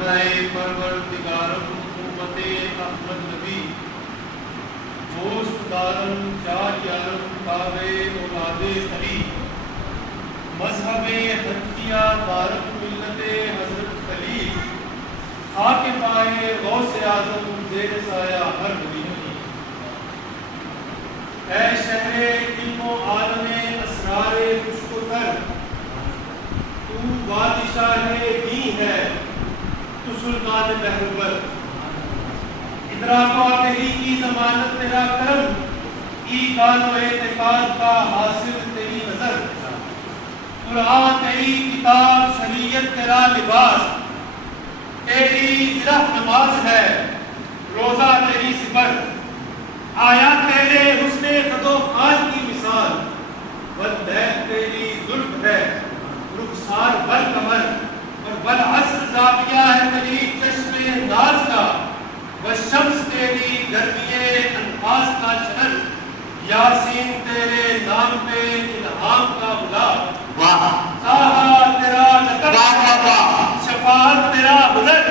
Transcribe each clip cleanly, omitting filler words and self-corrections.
خدائے پروردگارم امت احمد نبی دوست دارم چار یارم تابع اولاد علی مذہب حنفیہ بارک ملت حضرت خلیل خاک پائے غوث اعظم زیر سایہ ہر ولی اے شہر علم و عالم اسرار خشک و تر تو بادشاہ دین ہے تو سلطان بہربر ادراک و عقلی کی ضمانت تیرا کرم ایمان و اعتقاد کا حاصل تیری نظر قرآن تیری کتاب شریعت تیرا لباس تیری رہ نماز ہے روزہ تیری سپر آیا تیرے حسن قد و خال کی مثال والدین تیری زلف ہے رخسار بل کمر اور بالعصر زاویہ ہے تیری چشم ناز کا والشمس تیری گرمی انفاس کا شرر یاسین تیرے نام پہ الہام کا غلام ساہا تیرا لطف شفاعت تیرا ہنر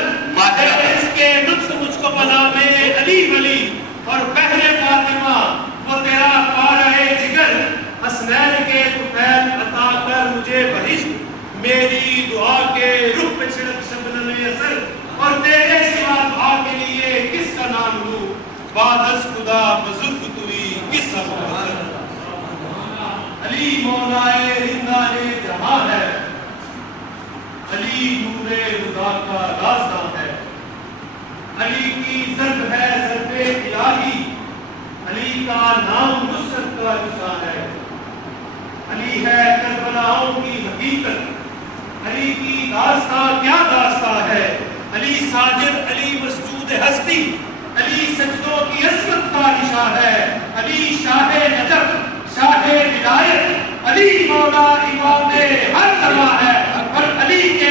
اس کے لطف مجھ کو بنا میں علی ولی اور بہر فاطمہ وہ تیرا پارہ جگر حسنین کے طفیل عطا کر مجھے بہشت میری دعا کے رخ پہ چھڑک شبنم اثر اور تیرے سوا دعا کے لیے کس کا نام لوں بعد از خدا بزرگ توئی کس کا مقدر علی مولائے رندان جہاں ہے علی نور خدا کا رازداں ہے علی کی ضرب ہے ضرب الہی علی کا نام نصرت کا نشان ہے علی ہے کربلاؤں کی حقیقت علی کی داستان کیا داستان ہے علی ساجد علی مسجود ہستی علی سجدوں کی عظمت کا نشان ہے علی شاہ نجف شاہ ولایت علی مولا امام ہر زمان ہے اور علی کے